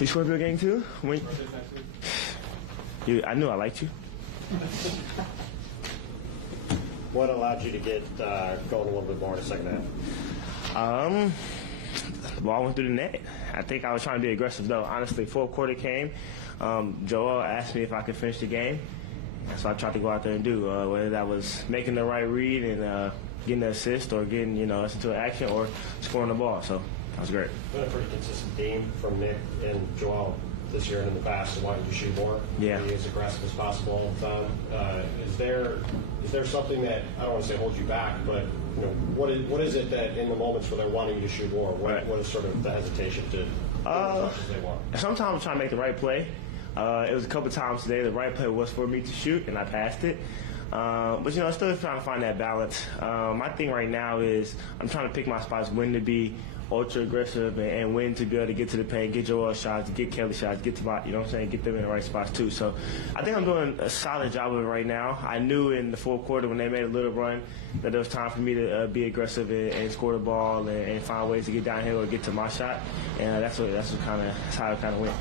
You Scorpio gang too? I knew I liked you. What allowed you to get going a little bit more in the second half? The ball went through the net. I think I was trying to be aggressive though. Honestly, fourth quarter came. Joel asked me if I could finish the game. So I tried to go out there and do, whether that was making the right read and getting the assist or getting, us into an action or scoring the ball. So that was great. It's been a pretty consistent theme from Nick and Joel this year and in the past, wanting to shoot more, yeah, be as aggressive as possible all the time. Is there something that, I don't want to say holds you back, but what is it that in the moments where they're wanting you to shoot more, what is sort of the hesitation to do as much as they want? Sometimes I'm trying to make the right play. It was a couple times today the right play was for me to shoot, and I passed it. But, still trying to find that balance. My thing right now is I'm trying to pick my spots, when to be ultra aggressive and when to be able to get to the paint, get Joel shots, get Kelly shots, get to my, get them in the right spots too. So I think I'm doing a solid job of it right now. I knew in the fourth quarter when they made a little run that there was time for me to be aggressive and score the ball and find ways to get downhill or get to my shot. And that's how it kind of went.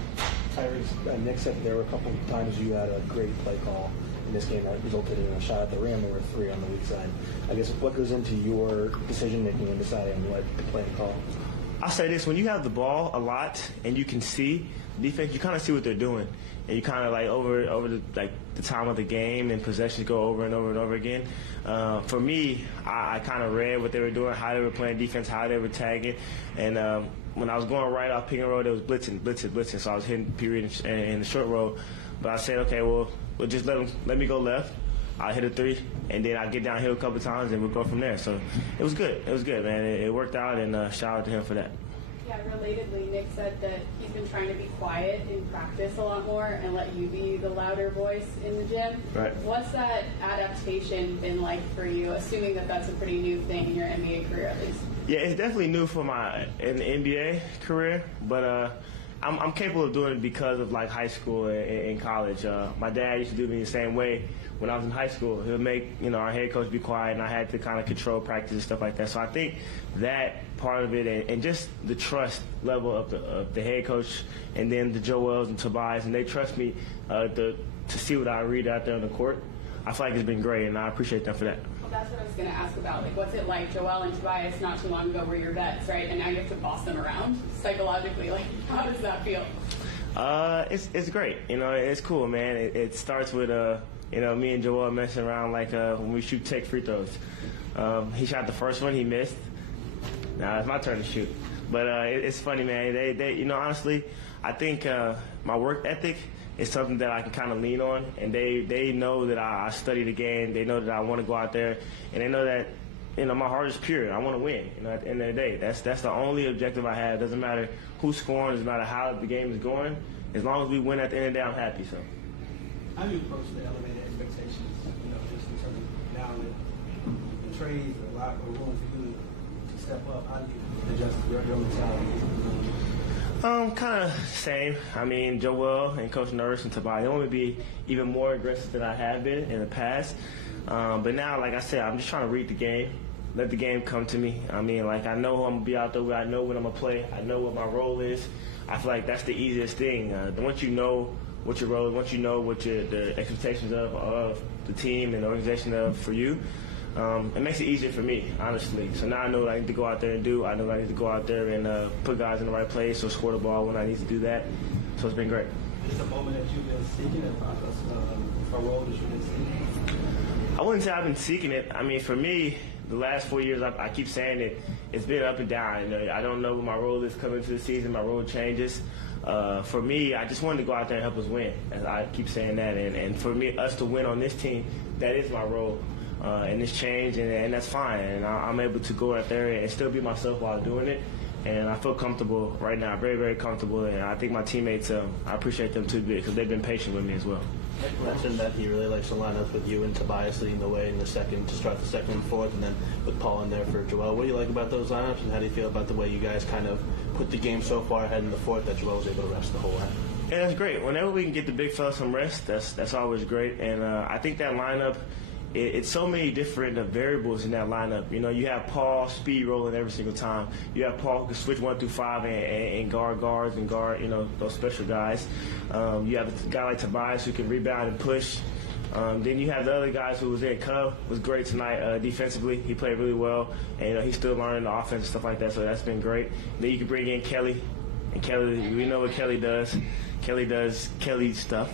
Tyrese, Nick said there were a couple of times you had a great play call in this game that resulted in a shot at the rim. There were 3 on the weak side. I guess what goes into your decision-making and deciding what play to call? I'll say this, when you have the ball a lot and you can see defense, you kind of see what they're doing. And you kind of over the time of the game and possessions go over and over and over again. For me, I kind of read what they were doing, how they were playing defense, how they were tagging. And when I was going right off pick and roll, there was blitzing. So I was hitting period in the short roll. But I said, okay, well just let me go left. I'll hit a 3, and then I'll get downhill a couple times, and we'll go from there. So it was good. It was good, man. It worked out, and shout out to him for that. Yeah, relatedly, Nick said that he's been trying to be quiet in practice a lot more and let you be the louder voice in the gym. Right. What's that adaptation been like for you, assuming that that's a pretty new thing in your NBA career at least? Yeah, it's definitely new for in the NBA career, but I'm capable of doing it because of high school and college. My dad used to do me the same way when I was in high school. He would make our head coach be quiet, and I had to kind of control practice and stuff like that. So I think that part of it, and just the trust level of the head coach, and then the Joels and Tobias, and they trust me to see what I read out there on the court. I feel like it's been great, and I appreciate them for that. Well, that's what I was going to ask about. What's it like? Joel and Tobias not too long ago were your vets, right? And now you have to boss them around psychologically. How does that feel? It's great. It's cool, man. It starts with me and Joel messing around when we shoot tech free throws. He shot the first one, he missed. Now it's my turn to shoot. But it's funny, man. They honestly, I think my work ethic is something that I can kind of lean on, and they know that I study the game. They know that I want to go out there, and they know that my heart is pure. I want to win. At the end of the day, that's the only objective I have. It doesn't matter who's scoring, doesn't matter how the game is going. As long as we win at the end of the day, I'm happy. So. How do you approach the elevated expectations? Just in terms of now that the trades a lot of room for you to step up. How do you adjust your mentality? Kind of same. I mean, Joel and Coach Nurse and Tobias, they want me to be even more aggressive than I have been in the past. But now, like I said, I'm just trying to read the game, let the game come to me. I mean, I know who I'm going to be out there with. I know when I'm going to play. I know what my role is. I feel like that's the easiest thing. Once you know what your role is, once you know what the expectations of the team and the organization for you, it makes it easier for me, honestly. So now I know what I need to go out there and do. I know I need to go out there and put guys in the right place or score the ball when I need to do that. So it's been great. Is it a moment that you've been seeking a role that you've been seeking? I wouldn't say I've been seeking it. I mean, for me, the last 4 years, I keep saying it's been up and down. I don't know what my role is coming into the season. My role changes. For me, I just wanted to go out there and help us win. As I keep saying that. And for me, us to win on this team, that is my role. And it's changed, and that's fine. And I'm able to go out there and still be myself while doing it. And I feel comfortable right now, very, very comfortable. And I think my teammates, I appreciate them too, because they've been patient with me as well. Nick mentioned that he really likes to line up with you and Tobias leading the way in the second to start the second and fourth, and then with Paul in there for Joel. What do you like about those lineups, and how do you feel about the way you guys kind of put the game so far ahead in the fourth that Joel was able to rest the whole way? Yeah, that's great. Whenever we can get the big fella some rest, that's always great. And I think that lineup it's so many different variables in that lineup. You know, you have Paul speed rolling every single time. You have Paul who can switch 1 through 5 and guard guards and guard, you know, those special guys. You have a guy like Tobias who can rebound and push. Then you have the other guys who was there. Cub was great tonight defensively. He played really well, and you know, he's still learning the offense and stuff like that. So that's been great. Then you can bring in Kelly, and Kelly, we know what Kelly does. Kelly does Kelly stuff,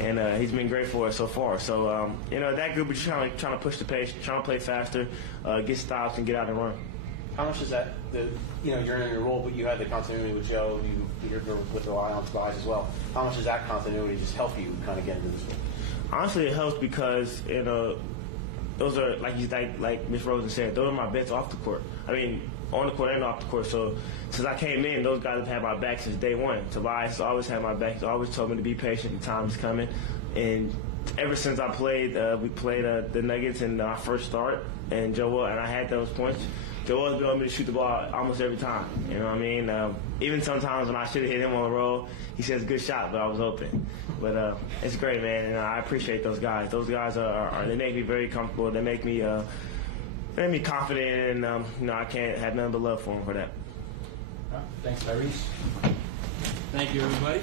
and he's been great for us so far. So you know, that group is trying to push the pace, trying to play faster, get stops, and get out and run. How much is that? You know, you're in your role, but you had the continuity with Joe. You're with the line on Tobias as well. How much does that continuity just help you kind of get into this role? Honestly, it helps because, you know, those are, like Ms. Rosen said, those are my bets off the court. I mean, on the court and off the court. So since I came in, those guys have had my back since day one. Tobias always had my back. He's always told me to be patient. The time is coming. And ever since I played, we played the Nuggets in our first start, and Joel, and I had those points. Joel's been able to shoot the ball almost every time. You know what I mean? Even sometimes when I should have hit him on the roll, he says, good shot, but I was open. But it's great, man, and I appreciate those guys. Those guys they make me very comfortable. They make me confident, and you know, I can't have nothing but love for them for that. Thanks, Tyrese. Thank you, everybody.